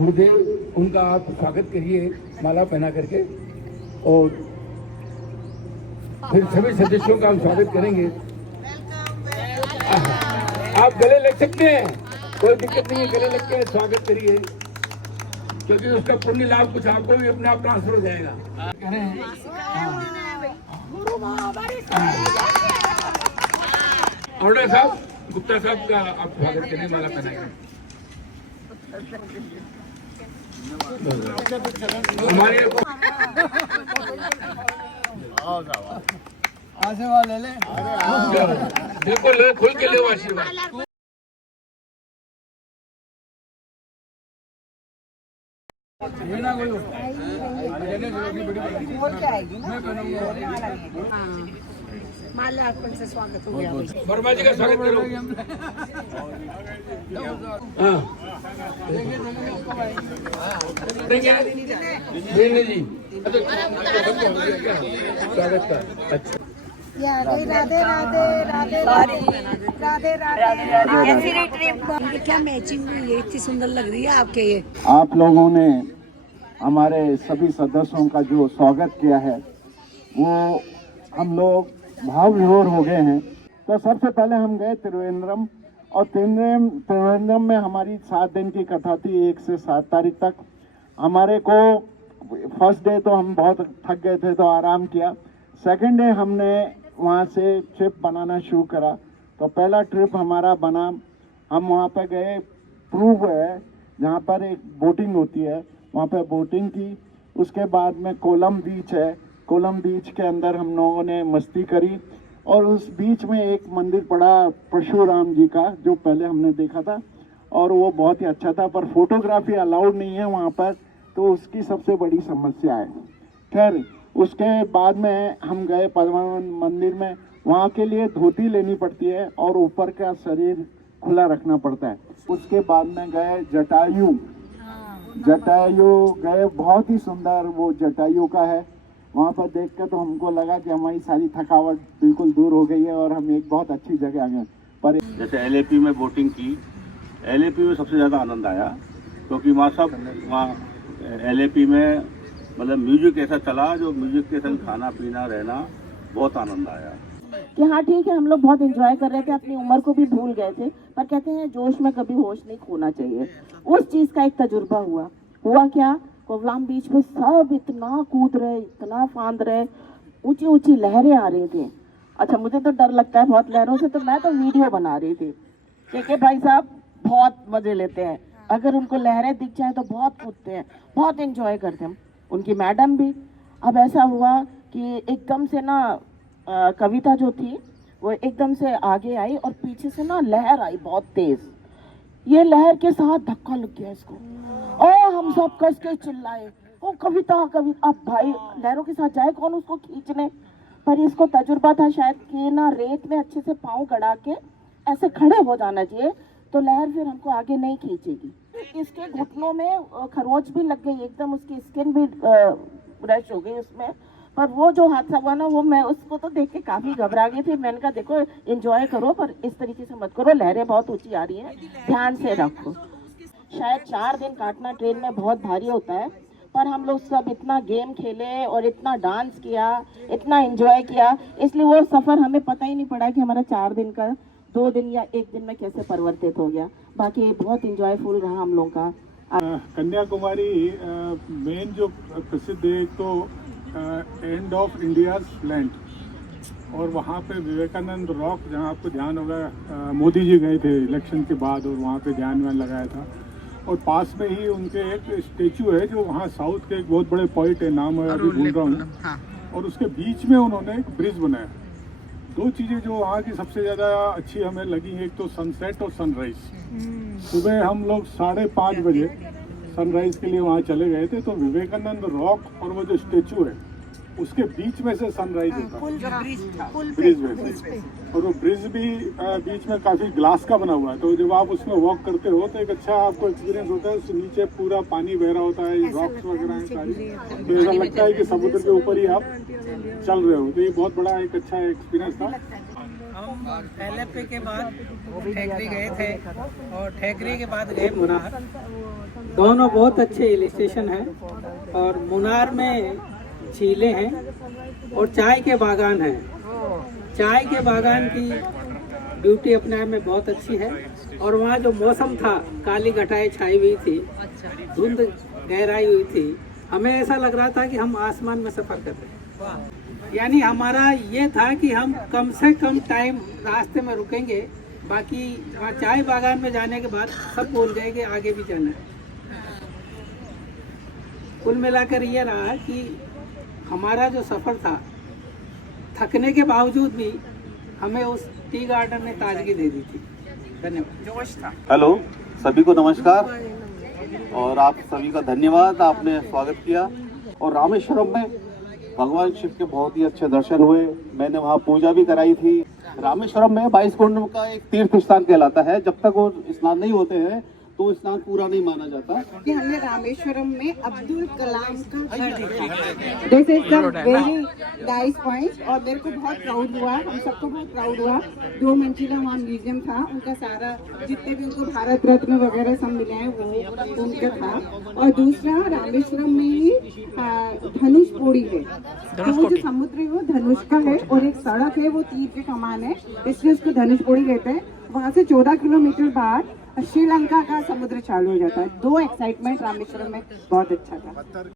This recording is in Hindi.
गुरुदेव उनका आप स्वागत करिए माला पहना करके, और फिर सभी सदस्यों का हम स्वागत करेंगे। आप गले लग सकते हैं, कोई दिक्कत नहीं है, गले लग के स्वागत करिए, क्योंकि उसका पुण्य लाभ कुछ आपको भी अपने आप ट्रांसफर हो जाएगा। अरोड़ा साहब, गुप्ता साहब का आप स्वागत करिए, माला पहनाएंगे। हमारे आशीर्वाद ले ले, बिल्कुल खुल के ले आशीर्वाद। माला अर्पण से स्वागत हो गया। वर्मा जी का स्वागत करो। हाँ जी, स्वागत का। अच्छा, राधे राधे राधे राधे राधे। कैसी ट्रिप, क्या मैचिंग हुई है, इतनी सुंदर लग रही है आपके। ये आप लोगों ने हमारे सभी सदस्यों का जो स्वागत किया है वो हम लोग भाव विभोर हो गए हैं। तो सबसे पहले हम गए त्रिवेंद्रम, और त्रिवेंद्रम में हमारी 7 दिन की कथा थी, 1 से 7 तारीख तक। हमारे को फर्स्ट डे तो हम बहुत थक गए थे तो आराम किया। सेकंड डे हमने वहाँ से ट्रिप बनाना शुरू करा। तो पहला ट्रिप हमारा बना, हम वहाँ पे गए, प्रूव है जहाँ पर एक बोटिंग होती है, वहाँ पे बोटिंग की। उसके बाद में कोलम बीच है, कोलम बीच के अंदर हम लोगों ने मस्ती करी, और उस बीच में एक मंदिर पड़ा परशुराम जी का, जो पहले हमने देखा था, और वो बहुत ही अच्छा था। पर फोटोग्राफी अलाउड नहीं है वहाँ पर, तो उसकी सबसे बड़ी समस्या है। खैर, उसके बाद में हम गए पद्मावन मंदिर में, वहाँ के लिए धोती लेनी पड़ती है और ऊपर का शरीर खुला रखना पड़ता है। उसके बाद में गए जटायु गए, बहुत ही सुंदर वो जटायु का है। वहाँ पर देख कर तो हमको लगा कि हमारी सारी थकावट बिल्कुल दूर हो गई है और हम एक बहुत अच्छी जगह आ गए। पर जैसे एलएपी में बोटिंग की, एलएपी में सबसे ज़्यादा आनंद आया, क्योंकि वहाँ एलएपी में मतलब म्यूजिक ऐसा चला, जो म्यूजिक के संग खाना पीना रहना, बहुत आनंद आया। कि हाँ ठीक है, हम लोग बहुत एंजॉय कर रहे थे, अपनी उम्र को भी भूल गए थे, पर कहते हैं जोश में कभी होश नहीं खोना चाहिए। उस चीज़ का एक तजुर्बा हुआ क्या, कोवलाम बीच पे सब इतना कूद रहे, इतना फांद रहे, ऊंची ऊंची लहरें आ रही थी। अच्छा, मुझे तो डर लगता है बहुत लहरों से, तो मैं तो वीडियो बना रही थी कि भाई साहब बहुत मजे लेते हैं, अगर उनको लहरें दिख जाए तो बहुत कूदते हैं, बहुत एंजॉय करते हैं। उनकी मैडम भी। अब ऐसा हुआ कि एकदम से ना कविता जो थी वो एकदम से आगे आई और पीछे से ना लहर आई बहुत तेज। ये लहर के साथ धक्का लग गया इसको, और हम सब कस के चिल्लाए, ओ कविता। अब भाई लहरों के साथ जाए कौन उसको खींचने, पर इसको तजुर्बा था शायद कि ना रेत में अच्छे से पाँव गड़ा के ऐसे खड़े हो जाना चाहिए, तो लहर फिर हमको आगे नहीं खींचेगी। इसके घुटनों में खरोंच भी लग गई, एकदम उसकी स्किन भी रश हो गई उसमें। पर वो जो हादसा हुआ ना, वो मैं उसको तो देख के काफी घबरा गई थी। मैंने कहा देखो एंजॉय करो, पर इस तरीके से मत करो, लहरें बहुत ऊंची आ रही हैं, ध्यान से रखो। शायद 4 दिन काटना ट्रेन में बहुत भारी होता है, पर हम लोग सब इतना गेम खेले और इतना डांस किया, इतना एंजॉय किया, इसलिए वो सफर हमें पता ही नहीं पड़ा कि हमारा 4 दिन का 2 दिन या 1 दिन में कैसे परिवर्तित हो गया। बाकी बहुत एंजॉयफुल रहा हम लोग का। कन्याकुमारी मेन जो प्रसिद्ध है तो एंड ऑफ इंडियाज लैंड, और वहाँ पे विवेकानंद रॉक, जहाँ आपको ध्यान होगा मोदी जी गए थे इलेक्शन के बाद और वहाँ पे ध्यान लगाया था, और पास में ही उनके एक स्टेचू है जो वहाँ साउथ के एक बहुत बड़े पॉइंट है, नाम अभी भूल रहा हूँ, और उसके बीच में उन्होंने एक ब्रिज बनाया। 2 चीज़ें जो वहाँ की सबसे ज़्यादा अच्छी हमें लगी, एक तो सनसेट और सनराइज। सुबह हम लोग 5:30 बजे सनराइज के लिए वहाँ चले गए थे, तो विवेकानंद रॉक और वो जो स्टेचू है उसके बीच में से सनराइज होता है, ब्रिज में से। और वो ब्रिज भी बीच में काफ़ी ग्लास का बना हुआ है, तो जब आप उसमें वॉक करते हो तो एक अच्छा आपको एक्सपीरियंस होता है। उसके नीचे पूरा पानी बह रहा होता है, रॉक्स वगैरह हैं सारी, तो ऐसा लगता है कि समुद्र के ऊपर ही आप चल रहे हो। तो ये बहुत बड़ा एक अच्छा एक्सपीरियंस था। हम एलएपी के बाद ठेकरी गए थे, और ठेकरी के बाद गए मुनार। दोनों बहुत अच्छे हिल स्टेशन हैं और मुनार में झीलें हैं और चाय के बागान हैं। चाय के बागान की ब्यूटी अपने आप में बहुत अच्छी है और वहाँ जो मौसम था, काली घटाएं छाई हुई थी, धुंध गहराई हुई थी, हमें ऐसा लग रहा था कि हम आसमान में सफ़र कर रहे हैं। यानी हमारा ये था कि हम कम से कम टाइम रास्ते में रुकेंगे, बाकी वहाँ चाय बागान में जाने के बाद सब भूल गए कि आगे भी जाना है। कुल मिलाकर ये रहा कि हमारा जो सफ़र था, थकने के बावजूद भी हमें उस टी गार्डन ने ताजगी दे दी थी। धन्यवाद। हेलो, सभी को नमस्कार और आप सभी का धन्यवाद, आपने स्वागत किया। और रामेश्वरम में भगवान शिव के बहुत ही अच्छे दर्शन हुए, मैंने वहाँ पूजा भी कराई थी। रामेश्वरम में 22 कुंड का एक तीर्थ स्थान कहलाता है, जब तक वो स्नान नहीं होते हैं तो स्नान पूरा नहीं माना जाता। कि हमने रामेश्वरम में अब्दुल कलाम का घर देखा। This is the very nice point और मेरे को बहुत प्राउड हुआ, हम सबको बहुत प्राउड हुआ। 2 मंजिला वहाँ म्यूजियम था, उनका सारा जितने भी उनको भारत रत्न वगैरह सब मिले हैं वो उनका था। और दूसरा, रामेश्वरम में ही धनुष कोड़ी है, तो वो जो समुद्र है वो धनुष का है और एक सड़क है वो तीर के कमान है, इसलिए उसको धनुष कोड़ी कहते हैं। वहाँ से 14 किलोमीटर बाद श्रीलंका का समुद्र चालू हो जाता है। 2 एक्साइटमेंट रामेश्वरम में बहुत अच्छा था।